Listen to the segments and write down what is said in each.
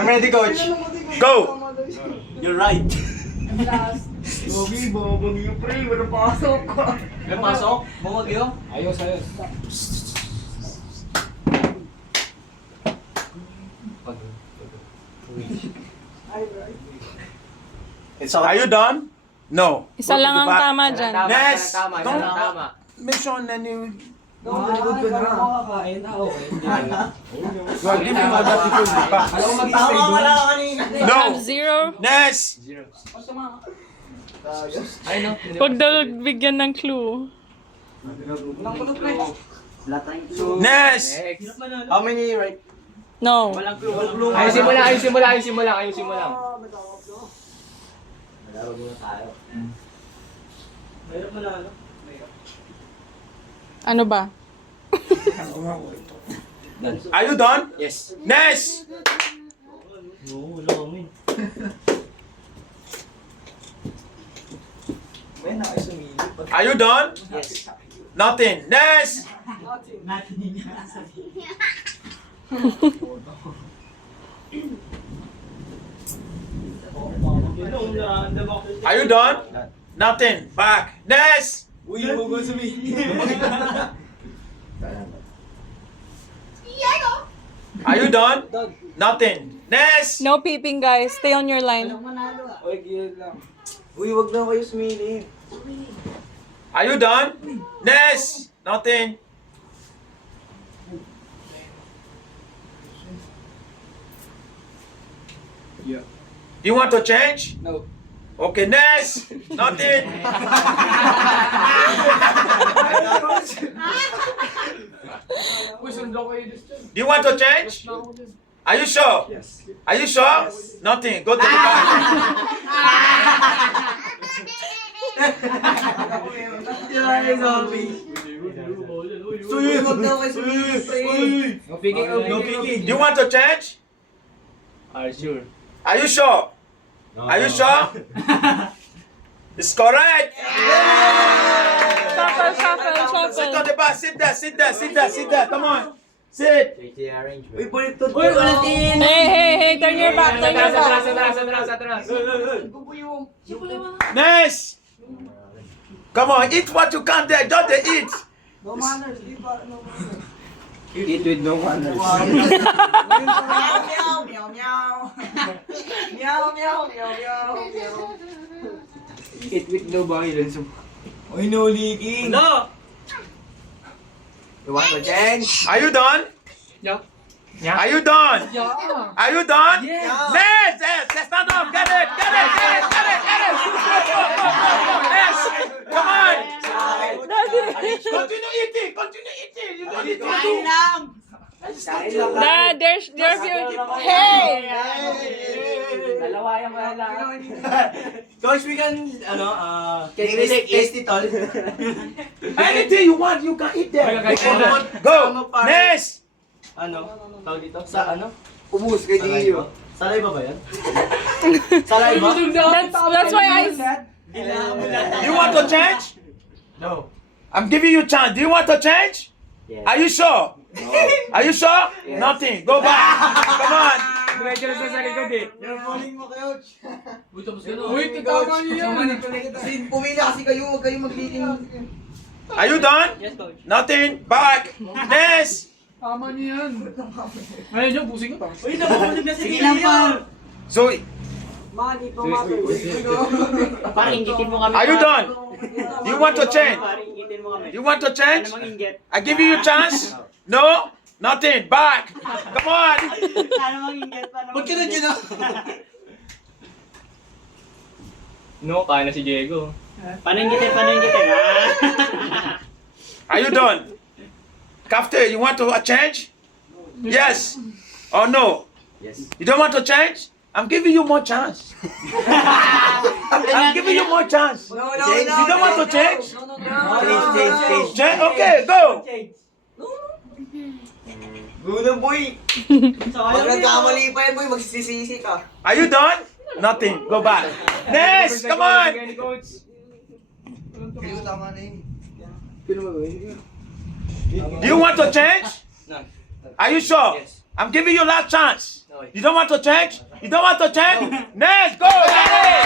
I'm ready, coach. Go! You're right. Bogi yung pre, walang pasok. May pasok? Bumagyo? Ayos. It's all Are you done? No. Isa Go to lang the ang back. tama dyan. Nes! Tama, Don't- tama. Make sure na you... Malikod ka na. Makakain na, okay. Well, give me more attitude. Back. Alam mo mag-stay Tama ka doon? lang kanina. No! Have zero. Nes! Ay, no. Huwag daw bigyan ng clue. Nes! How many right? No. Ayusin mo lang. Malaro muna tayo. Ano ba? Are you done? Yes. Nes! Oo, wala kami. Are you done? Yes. Nothing. Nes! Are you done? Nothing. Back. Nes! Uy, huwag mo sabihin. Are you done? Nothing. Nes! No peeping, guys. Stay on your line. Uy, gilid lang. Uy, huwag na kayo sumilip. Are you done? Nes! Nothing. Yeah. You want to change? No. Okay, Nes! Nothing. Uy, sundo kayo dito. Do you want to change? Are you sure? Yes. Are you sure? Nothing. Go to the back. Uy, huwag na kayo sumilip. No picking. Do you want to change? Sure. Are you sure? Are you sure? It's correct. Shuffle, shuffle, Sit on shuffle. the back. Sit there. Come on. Sit. Uy, baliktad. Uy, ulitin. Hey, turn your back, turn your back. Atras. Nes! Come on, eat what you can there. Just the eat. No manners, di ba? No manners. Eat with no manners. Eat with no violence. Uy, no leaking. No! You want to change? Are you done? Yeah. Are you done? Yeah. Are you done? Yes. Yes. Stand up. Get it. Yes. Come on. Continue eating. You don't need to do. Dad, there's your Hey! Dalawayan mo lang. Coach, we can, can we take tasty tol? Anything you want, you can eat there. Go. Nes. Tawag dito? Sa Ubus kay Gio. Salay ba yan? Salay ba? That's why I... You want to change? No. I'm giving you chance. Do you want to change? Yes. Are you sure? Are you sure? Yes. Nothing. Go back. Come on. Diretso na sa likod eh. You're falling mo, Coach. Uy, tama niyo yan. Pumili kasi kayo, huwag kayong mag-leading. Are you done? Yes, Coach. Nothing. Back. Nes. Tama niyo yan. Ngayon yung pusing ko. Uy, napapulig na si Gio. So, Parang inggitin mo kami. are you done? You want to change? Parang inggitin mo kami. You want to change? Ano mang inggit? I give you a chance? No? Nothing. Back. Come on. Ano mang inggit? Ba't ka nandiyan na? No, kaya na si Diego. Paano inggitin? Are you done? Captain, you want to change? Yes or no? Yes. You don't want to change? I'm giving you more chance. I'm giving you more chance. No. You don't want to change? Change. Change? Okay, go. Gulo, boy. Pag nagkamali pa yan, boy, magsisisi ka. Are you done? Nothing. Go back. Next, come on. Tama na yun. Do you want to change? No. Are you sure? Yes. I'm giving you last chance. You don't want to change? You don't want to change? Next, go! Hey!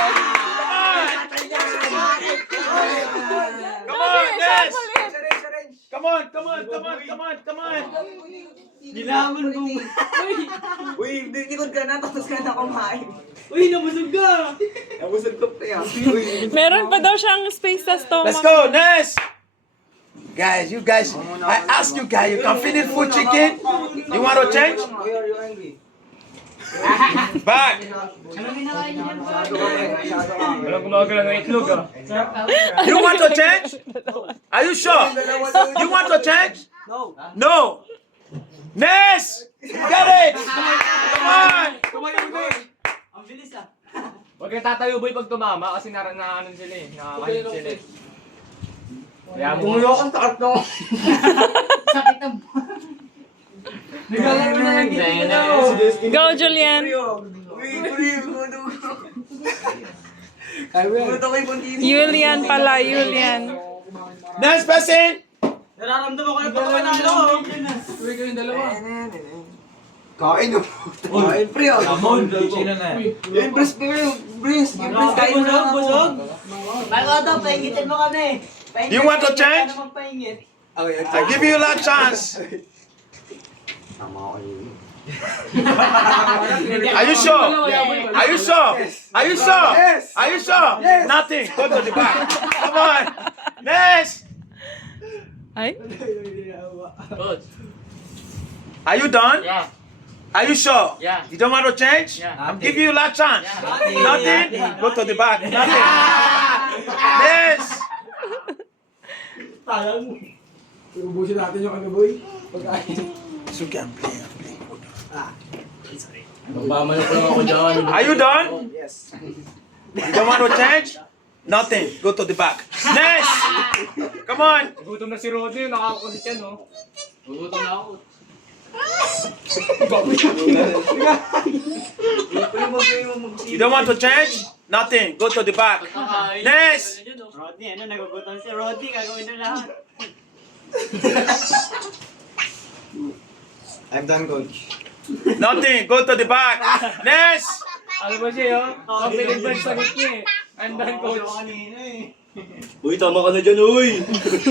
Come on, Ness! Come on, come on, come on, come on, come on. Nilaman mo. Uy, likod ka na, tapos ka na kumain. Uy, nabusog ka. Nabusog ka pa yan. Meron pa daw siyang space sa stomach. Let's go, Ness! Guys, you guys, I ask you guys, you can finish full chicken? You want to change? Why are you angry? Back! Walang gumagala ng itlog ah. You want to change? Are you sure? You want to change? No. No! Ness! Get it! Come on! Ang bilis ah. Huwag kang tatayo boy pag tumama kasi naranahan sila eh. Nakakahin sila eh. Kaya mo. Tumuyo kang takot no. Sakit ang Naglalaro na lang dito na. Go, Julian. Uy, Puto ko yung continue. Julian pala, Julian. Next person! Nararamdaman ko na pagkawa na ano. Uy, kayong dalawa. Kain no. Kain pre oh. Amon, sino na? Yung breast pre, breast. Yung breast kain mo na busog. Bago daw, paingitin mo kami. You want to change? Ano magpaingit? I give you last chance. Are you sure? Are you sure? Are you sure? Are you sure? Nothing. Go to the back. Come on. Next. Ay? Coach. Are you done? Yeah. Are you sure? Yeah. You don't want to change? Yeah. I'm giving you last chance. Yeah. Nothing? Go to the back. Nothing. Next. Ubusin natin yung ano boy. Pagkain. Suki, I'm playing. Magmamanok lang ako dyan. Are you done? Yes. You don't want to change? Nothing. Go to the back. Next. Come on. Gutom na si Rodney, nakakakulit yan oh. Gutom na ako. You don't want to change? Nothing. Go to the back. Next. Rodney, ano nagugutom si Rodney, gagawin na lahat. I'm done, coach. Nothing. Go to the back. Next. Ano ba siya oh? Confident ba sa sagot niya eh? I'm done coach. Uy, tama ka na dyan, uy!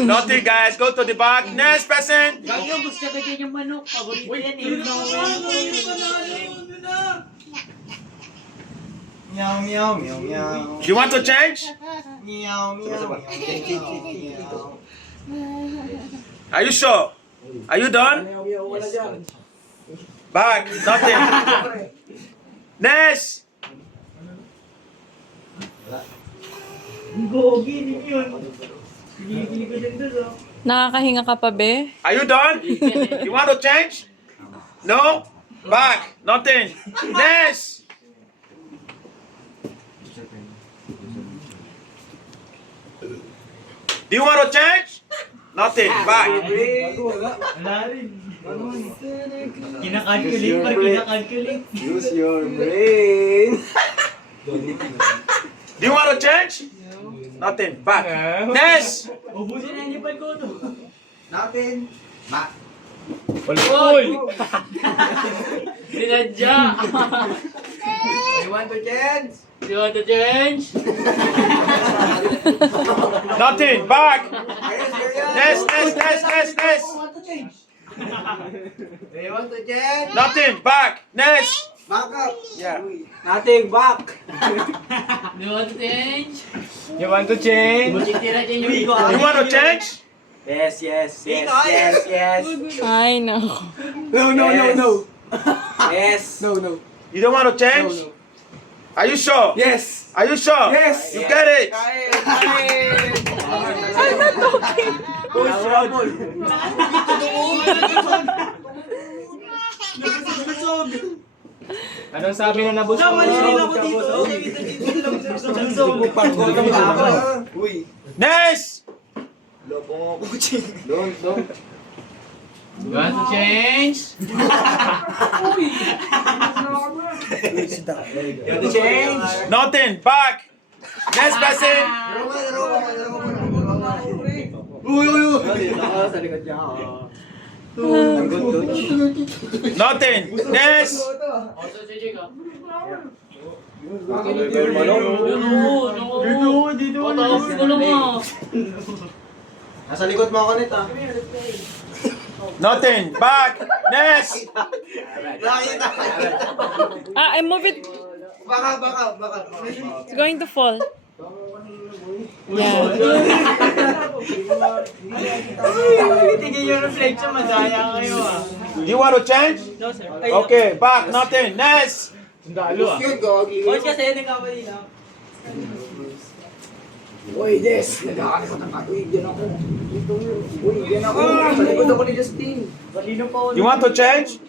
Nothing, guys. Go to the back. Next person. Gagawin, gusto ka dyan yung manok. Paborito yan eh. Meow, meow, meow, meow. You want to change? Meow, meow, meow. Are you sure? Are you done? Back. Nothing. Next. Gogi, hindi yun. Gili-gili ko dyan doon, oh. Nakakahinga ka pa, be? Are you done? You want to change? No? Back. Nothing. Next. Do you want to change? Nothing. Back. Kinakalculate pa, kinakalculate. Use your brain. Do you want to change? Nothing. Back. Next. Ubusin na yung ko to. Natin. Uy! Sinadya! You want to change? You want to change? Nothing. Back. Yes, Next. want to change? Do you want to change? Nothing. Back. Next. Back up. Yeah. Nothing, back. You want to change? You want to change? You want to change? Yes. Ay, no. No. Yes. No. You don't want to change? No. Are you sure? Yes. Are you sure? Yes. You get it? I'm not talking. Coach Ramon. Anong sabi na nabusog? Uy. Next. Don't. You want to change? You want to change? Nothing. Back. Next person. Uy. Sa likod niya. Nothing. Nes. Nasa likod mo ako nito. Nothing. Back. Nes. Nakita. I move it. Baka. It's going to fall. Yeah. Tigil yung reflection, madaya kayo ah. You want to change? No, sir. Okay. Back. Nothing. Nes. Sundalo ah. Boys kasi nagkamali na. Uy, Des! Nagkakalikot ang katuig. Diyan ako. Uy, diyan ako. Sa likod ako ni Justin. Kanino pa ako. You want to change?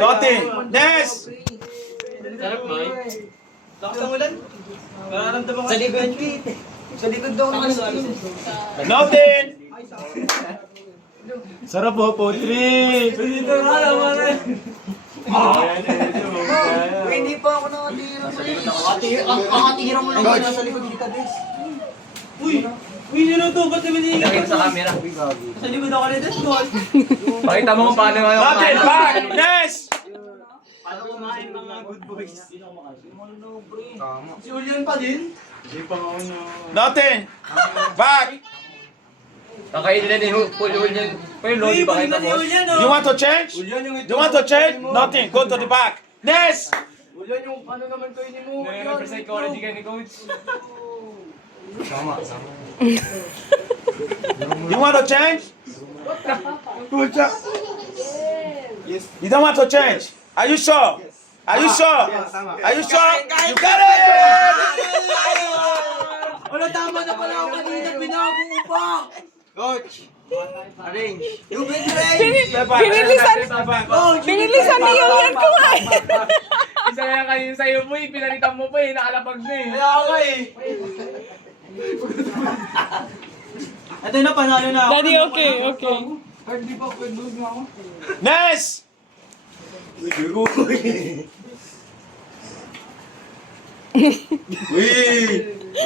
Nothing. Nes. Sarap, Mike. Lakas ang ulan. Mararamdaman ko. Sa likod. Sa likod daw ni Justin. Nothing. Sarap po, potri. Dito nga naman eh. Uy, hindi pa ako nakatira sa likod. Nakatira mo lang ba sa likod kita, Des? Uy, sino to? Ba't naman hindi Tingin sa camera. sa likod ako ni Des, Don? Pakita mo kung paano nga Nothing. Back. Nes. Paano kumain mga good boys? Si Julian pa din? Nothing. Back. Kakainin na ni Pulul yan. Uy, Lodi ba kayo si tapos? Julian, You want to change? You want to change? Nothing. Go to the back. Nes. Julian yung ano naman kainin mo. Psychology ka ni Coach. You want to change? You don't want to change? Are you sure? Are you sure? Are you sure? You got it! Wala, tama na pala ako kanina. Binago mo pa. Coach. Arrange. You been ready. Binilisan ni Julian kumain. Isa kaya kanina sa'yo po eh. Pinalitan mo pa eh. Nakalapag na eh. Kaya ako eh. Ito na, panalo na ako. Daddy, okay. Hindi pa, pwede mo ako. Nes.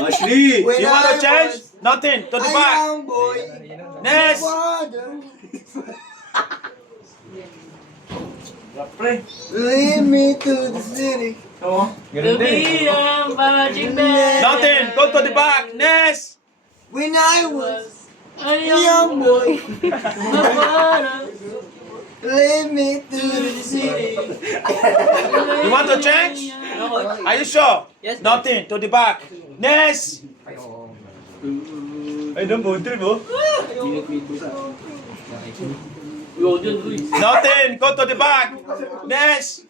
Ashley! You want to change? Nothing. To the back. boy. Nes. Lead me to the city. Ganun din. Nothing. Go to the back. Nes. When I was a young boy. Lead me to the city. You want to change? Are you sure? Yes. Nothing. To the back. Nes. Ay, don't go trip, oh. Nothing. Go to the back. Nes.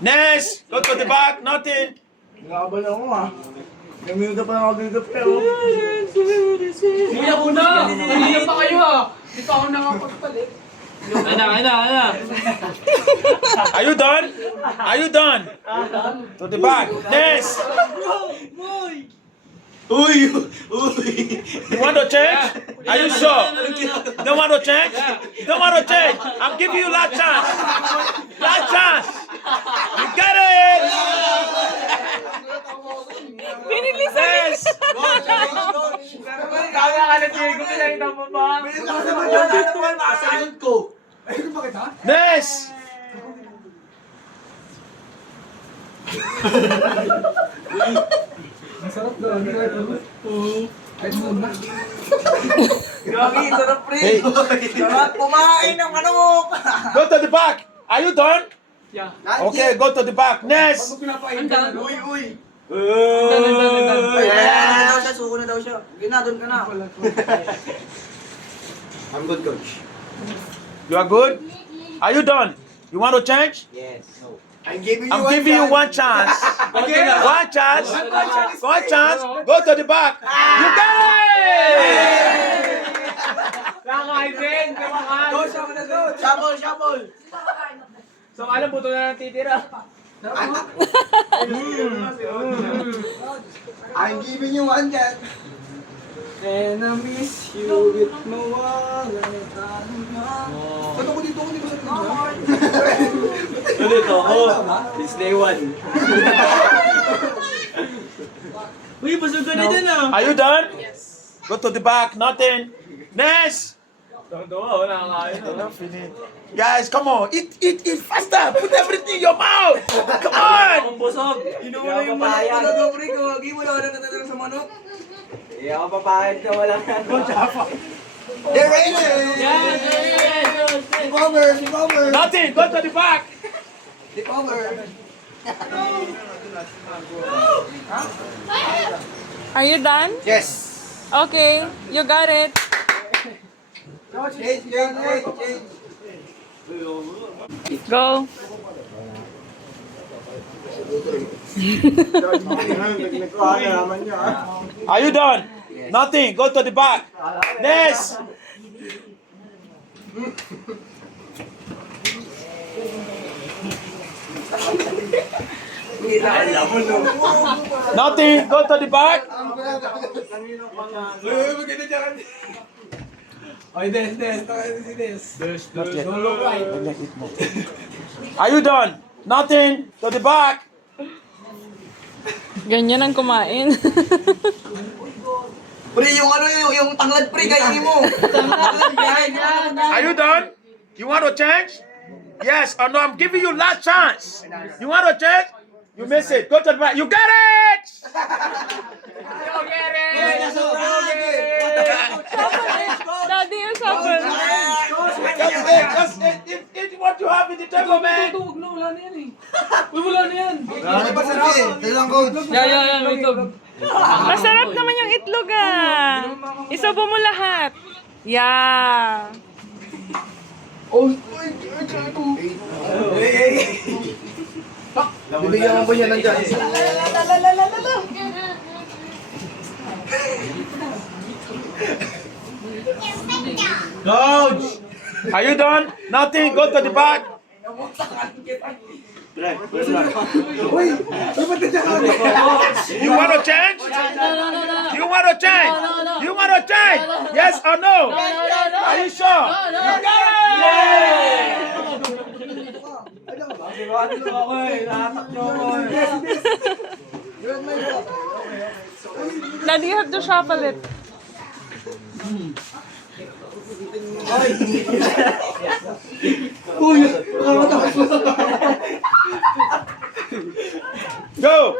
Nes. Go to the back. Nothing. Nakabal ako ah. Namiyuga pa ako dito pero. Hindi ako na. Kanina pa kayo ah. Hindi pa ako nakapagpalit. Ana. Are you done? Are you done? To the back. Nes. Uy! You want to change? Are you sure? Don't want to change? Don't want to change? I'm giving you last chance. Last chance. You got it. Binilisan ni Yes. Kaya ka na Diego. Pinalitan mo ba? Nes. Grabe, sarap pre! Sarap kumain ng manok! Go to the back. Are you done? Yeah. Okay, go to the back. Nes. Uy! Done. Ayan na daw siya, suko na daw siya. Gina, doon ka na. I'm good, coach. You are good? Are you done? You want to change? Yes. No. I'm giving you one chance. One chance. One chance. Go to the back. You got it! Kakain din. Kakain. Shuffle! So alam, buto na lang titira. I'm giving you one chance. And I miss you with mawala Ba't ako dito? Ako dito sa dito ako. Disney one. Uy, busog ka na dyan ah. Are you done? Go to the back. Nothing. Next. Wala kakain. Guys, come on. Eat faster. Put everything in your mouth. Come on. Busog. Inuuna yung manok na pre. Kawagi, wala na natatira sa manok. Iya ako papahid ka, wala na. They're ready! Sleep over! Sleep over! Nothing. Go to the back. Sleep over! Are you done? Yes! Okay, you got it. Change! Go. Are you done? Nothing. Go to the back. Next. Nothing. Go to the back. Are you done? Nothing. To the back. Ganyan ang kumain. Pre, yung tanglad pre, kainin mo! Tanglad pre, kainin mo! Are you done? You want to change? Yes or no? I'm giving you last chance. You want to change? You miss it. Go to the back. You get it! Daddy, yung sabon. Just eat what you have in the table, man. Huwag na, wala na yan eh. Uy, wala na yan. Yeah. Wait up. Masarap naman yung itlog ah. Isabo mo lahat. Yeah. Bibigyan mo ba niya ng chance? Coach! Are you done? Nothing. Go to the back. You want to change? You want to change? You want to change? Yes or no? Are you sure? You got it! Daddy, you have to shuffle it. Go!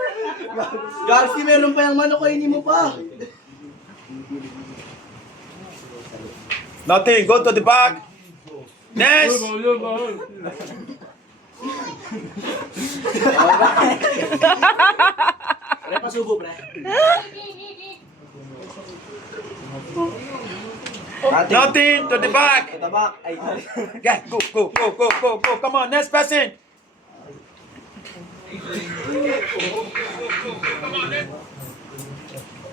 Garci, meron pa yung manok, kainin mo pa. Nothing. Go to the back. Next. Pre, pasubo, pre. Nothing. To the back. Tabak. Ay, Yeah, go. Come on, next person.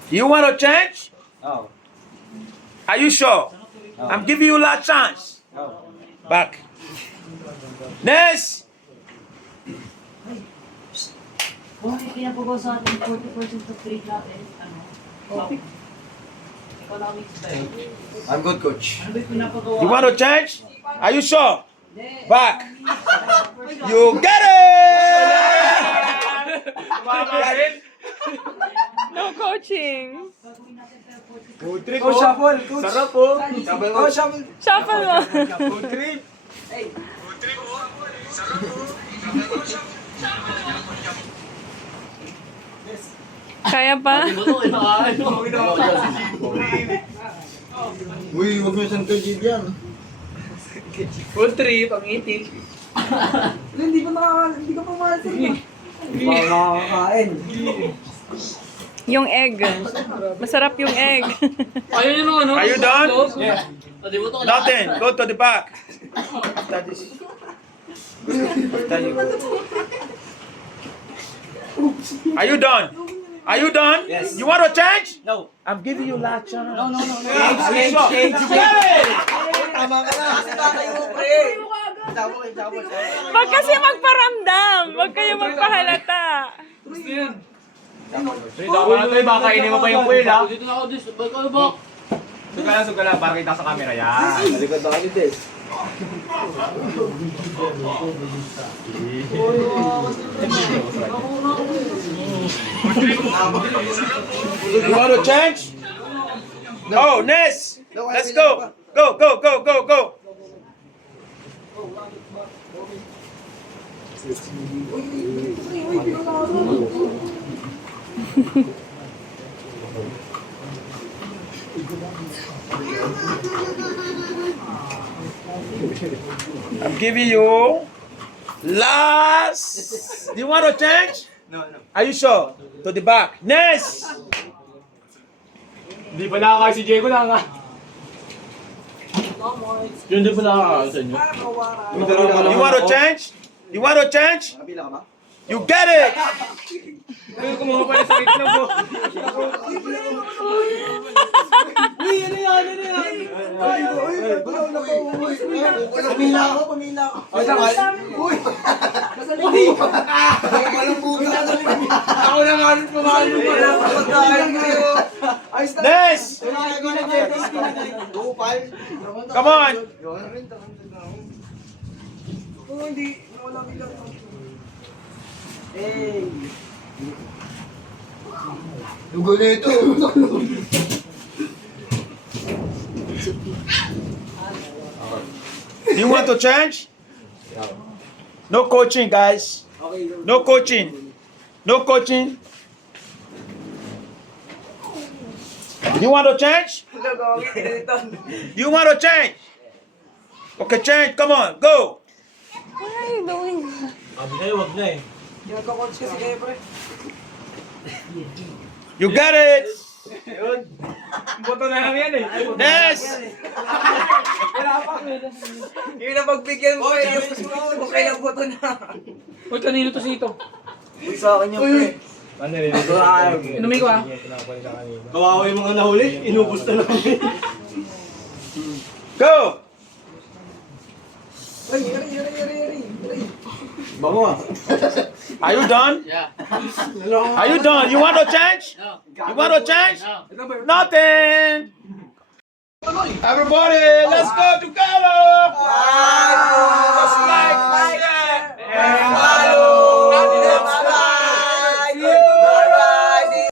You want to change? Oh. Are you sure? I'm giving you last chance. Back. Next. Bakit pinapagawa sa atin 40% of free natin? Ano? Economics tayo. I'm good, coach. Ano ba pinapagawa? You want to change? Are you sure? Back. You get it! No coaching. Coach, shuffle. Coach. Sarap po. Coach, shuffle. Shuffle mo. Kaya pa? Uy, huwag mo siyang tujid yan. Full trip, ang itik. Hindi ka pa makakain. Hindi pa makakain. Yung egg. Masarap yung egg. Ayaw nyo nung ano? Are you done? Yeah. Nothing. Go to the back. Are you done? Are you done? Yes. You want to change? No. I'm giving you last chance. No. Change. You get it! Tama ka na. Kasi tatay mo, pre. Wag kasi magparamdam. Wag kayo magpahalata. Gusto yan. Tama na tayo, baka kainin mo pa yung quill, ha? Dito na ako, dis. Ba't ka ba? Suga lang, para kita sa camera, yan. Malikod na kayo, Des. You want to change? Oh, Ness. Let's go. Go, go, go, go, go. I'm giving you last. Do you want to change? No. Are you sure? To the back. Ness. Hindi pa nakakaya si Diego lang ah. Yun din pa nakakaya sa inyo. You want to change? You want to change? Kabila ka ba? You get it. Pero kumuha pa sa itlog ko. Pamila ako. Uy! Walang puta. Ako na nga rin pumahan mo Wala pa pagkain kayo. Ayos na. Ness. Dupal. Come on. Oh, hindi. Wala bilang. Hey. Lugo na ito. Do you want to change? No coaching, guys. No coaching. No coaching. You want to change? You want to change? Okay, change. Come on, go. What are you doing? Sabi kayo, wag na eh. Nagka-coach kasi kayo, pre. You get it. Boto na lang yan eh. Ness. Yung napagbigyan ko eh. Okay lang po ito na. Uy, kanino to si ito? Uy, sa akin yung pre. Ano rin? Inumin ko ah. Kawawa yung mga nahuli, inubos na lang. Go. Ay, yari. Bango ah. Are you done? Yeah. Are you done? You want to change? No. You want to change? No. Nothing. Everybody, let's go together. Wow!